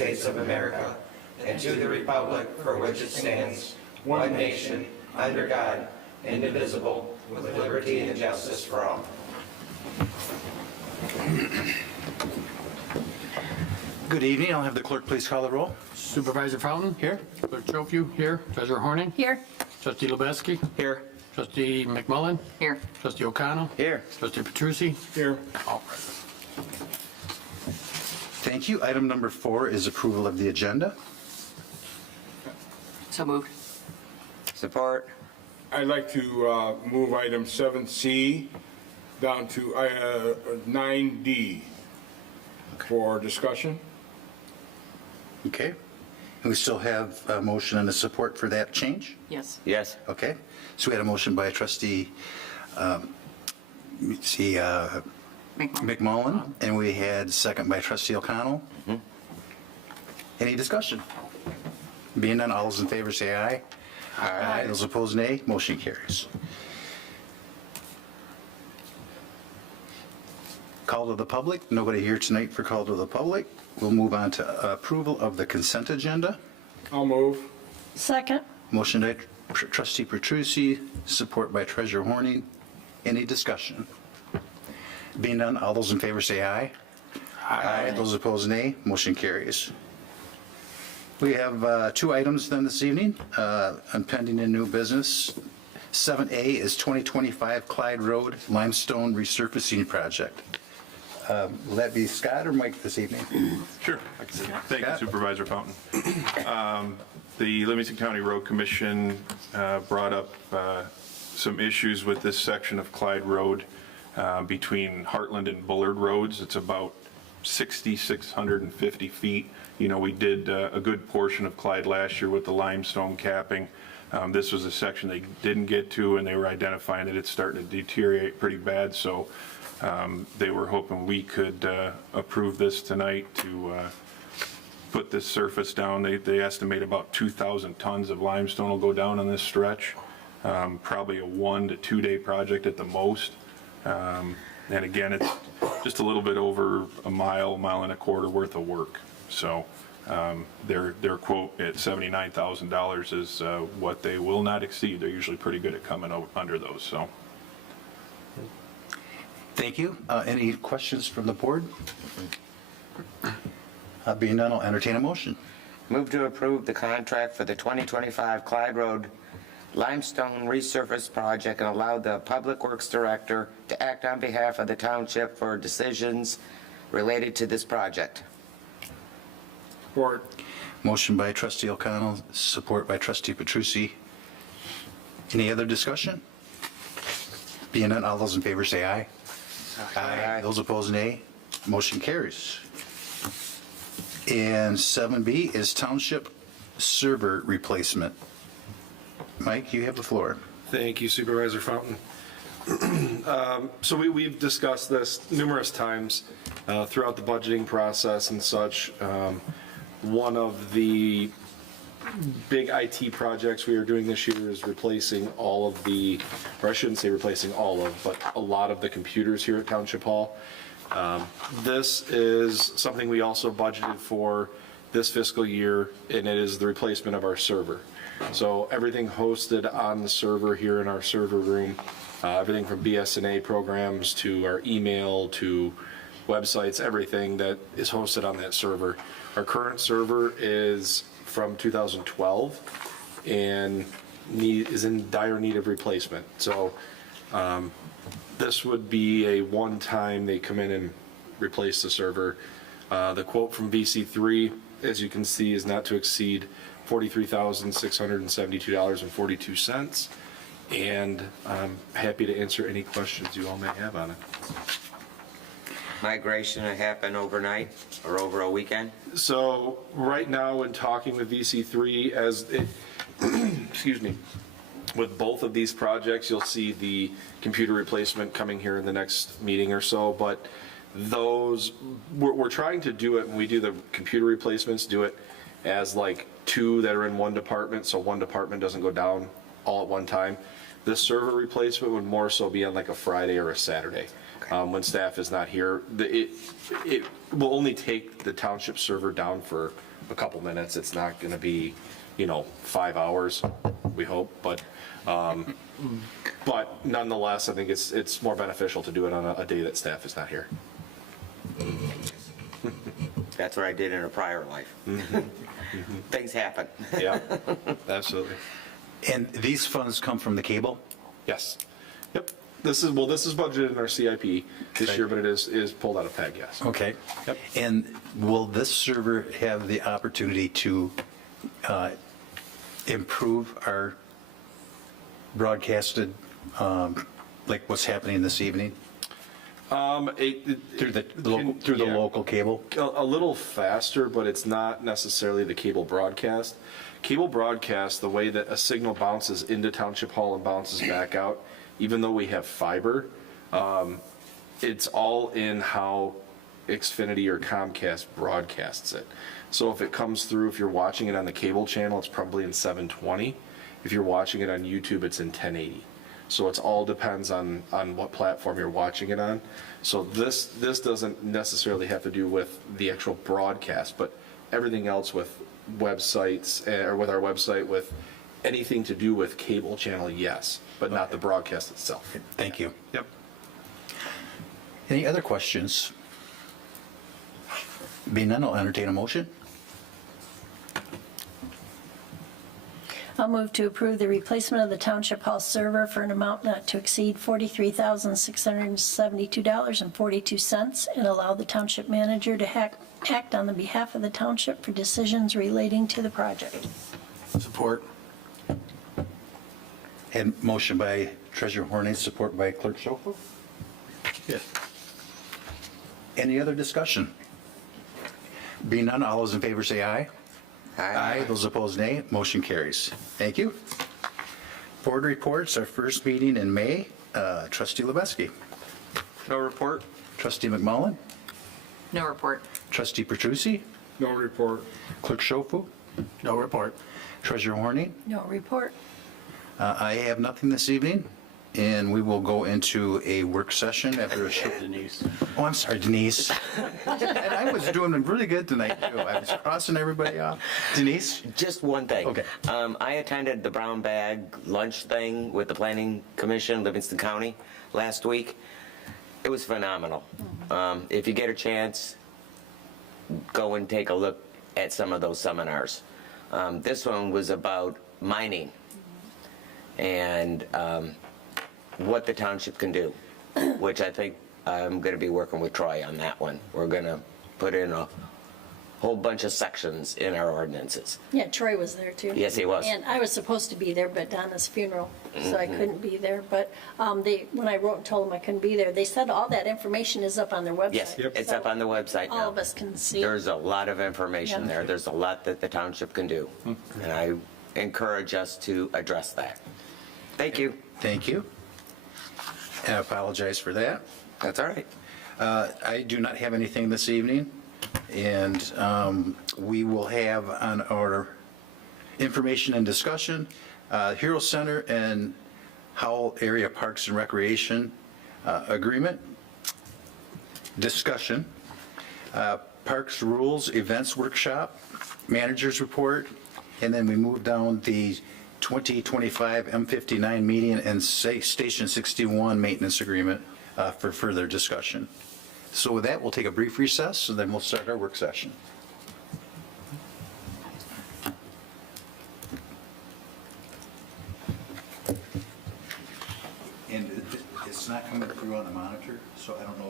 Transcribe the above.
States of America and to the republic for which it stands, one nation, under God, indivisible, with liberty and justice for all. Good evening. I'll have the clerk please call the roll. Supervisor Fountain? Here. Clerk Chofiu? Here. Treasurer Horning? Here. Trustee Lubeski? Here. Trustee McMullen? Here. Trustee O'Connell? Here. Trustee Petrucci? Here. All present. Thank you. Item number 4 is approval of the agenda. So moved. Support. I'd like to move item 7C down to 9D for discussion. Okay. And we still have a motion and a support for that change? Yes. Yes. Okay. So we had a motion by trustee McMullen, and we had second by trustee O'Connell. Any discussion? Being none, all those in favor say aye. Aye. Those opposed, nay. Motion carries. Call to the public. Nobody here tonight for call to the public. We'll move on to approval of the consent agenda. I'll move. Second. Motion by trustee Petrucci, support by treasurer Horning. Any discussion? Being none, all those in favor say aye. Aye. Those opposed, nay. Motion carries. We have 2 items then this evening on pending and new business. 7A is 2025 Clyde Road Limestone Resurfacing Project. Will that be Scott or Mike this evening? Sure. Thank you, Supervisor Fountain. The Livingston County Road Commission brought up some issues with this section of Clyde Road between Heartland and Bullard Roads. It's about 6,650 feet. You know, we did a good portion of Clyde last year with the limestone capping. This was a section they didn't get to, and they were identifying that it's starting to deteriorate pretty bad. So they were hoping we could approve this tonight to put this surface down. They estimate about 2,000 tons of limestone will go down on this stretch. Probably a 1 to 2 day project at the most. And again, it's just a little bit over a mile and a quarter worth of work. So their quote at $79,000 is what they will not exceed. They're usually pretty good at coming under those. So. Thank you. Any questions from the board? Being none, I'll entertain a motion. Move to approve the contract for the 2025 Clyde Road Limestone Resurface Project and allow the Public Works Director to act on behalf of the Township for decisions related to this project. Support. Motion by trustee O'Connell, support by trustee Petrucci. Any other discussion? Being none, all those in favor say aye. Aye. Those opposed, nay. Motion carries. And 7B is Township server replacement. Mike, you have the floor. Thank you, Supervisor Fountain. So we've discussed this numerous times throughout the budgeting process and such. One of the big IT projects we are doing this year is replacing all of the, or I shouldn't say replacing all of, but a lot of the computers here at Township Hall. This is something we also budgeted for this fiscal year, and it is the replacement of our server. So everything hosted on the server here in our server room, everything from BSNA programs to our email to websites, everything that is hosted on that server. Our current server is from 2012 and is in dire need of replacement. So this would be a one-time they come in and replace the server. The quote from VC3, as you can see, is not to exceed $43,672.42. And I'm happy to answer any questions you all may have on it. Migration to happen overnight or over a weekend? So right now, in talking with VC3, as it, excuse me, with both of these projects, you'll see the computer replacement coming here in the next meeting or so. But those, we're trying to do it when we do the computer replacements, do it as like 2 that are in one department, so one department doesn't go down all at one time. This server replacement would more so be on like a Friday or a Saturday. when staff is not here. It will only take the township server down for a couple minutes. It's not going to be, 5 hours, we hope, but nonetheless, I think it's more beneficial to do it on a day that staff is not here. That's what I did in a prior life. Things happen. Yeah, absolutely. And these funds come from the cable? Yes. Yep. This is budgeted in our CIP this Okay. year, but it is pulled out of PEG, yes. Okay. Yep. And will this server have the opportunity to improve our broadcasted, like what's happening this evening through the Yeah. local cable? A little faster, but it's not necessarily the cable broadcast. Cable broadcast, the way that a signal bounces into Township Hall and bounces back out, even though we have fiber, it's all in how Xfinity or Comcast broadcasts it. So if it comes through, if you're watching it on the cable channel, it's probably in 720. If you're watching it on YouTube, it's in 1080. So it all depends on what platform you're watching it on. So this doesn't necessarily have to do with the actual broadcast, but everything else with websites, or with our website, with anything to do with cable channel, yes, but not the broadcast itself. Thank you. Yep. Any other questions? Being none, I'll entertain a motion. I'll move to approve the replacement of the Township Hall server for an amount not to exceed $43,672.42 and allow the township manager to act on the behalf of the township for decisions relating to the project. Support. And motion by Treasurer Horning, support by Clerk Schofield. Yes. Any other discussion? Being none, all those in favor say aye. Aye. Those opposed, nay. Motion carries. Thank you. Board reports, our first meeting in May. Trustee Lebeski. No report? Trustee McMullen. No report. Trustee Petrucci. No report. Clerk Schofield. No report. Treasurer Horning. No report. I have nothing this evening, and we will go into a work session after a short. Denise. Oh, I'm sorry, Denise. And I was doing really good tonight, too. I was crossing everybody off. Denise? Just one thing. Okay. I attended the brown bag lunch thing with the Planning Commission, Livingston County, last week. It was phenomenal. If you get a chance, go and take a look at some of those seminars. This one was about mining and what the township can do, which I think I'm going to be working with Troy on that one. We're going to put in a whole bunch of sections in our ordinances. Yeah, Troy was there too. Yes, he was. And I was supposed to be there, but Donna's funeral, so I couldn't be there. But when I wrote and told them I couldn't be there, they said all that information is up on their website. Yes, it's up on the website now. All of us can see. There's a lot of information Yeah. there. There's a lot that the township can do. And I encourage us to address that. Thank you. Thank you. And I apologize for that. That's all right. I do not have anything this evening, and we will have on our information and discussion, Hero Center and Howell Area Parks and Recreation Agreement, discussion, Parks Rules Events Workshop, Managers Report, and then we move down the 2025 M59 median and Station 61 Maintenance Agreement for further discussion. So with that, we'll take a brief recess, and then we'll start our work session. And it's not coming through on the monitor, so I don't know.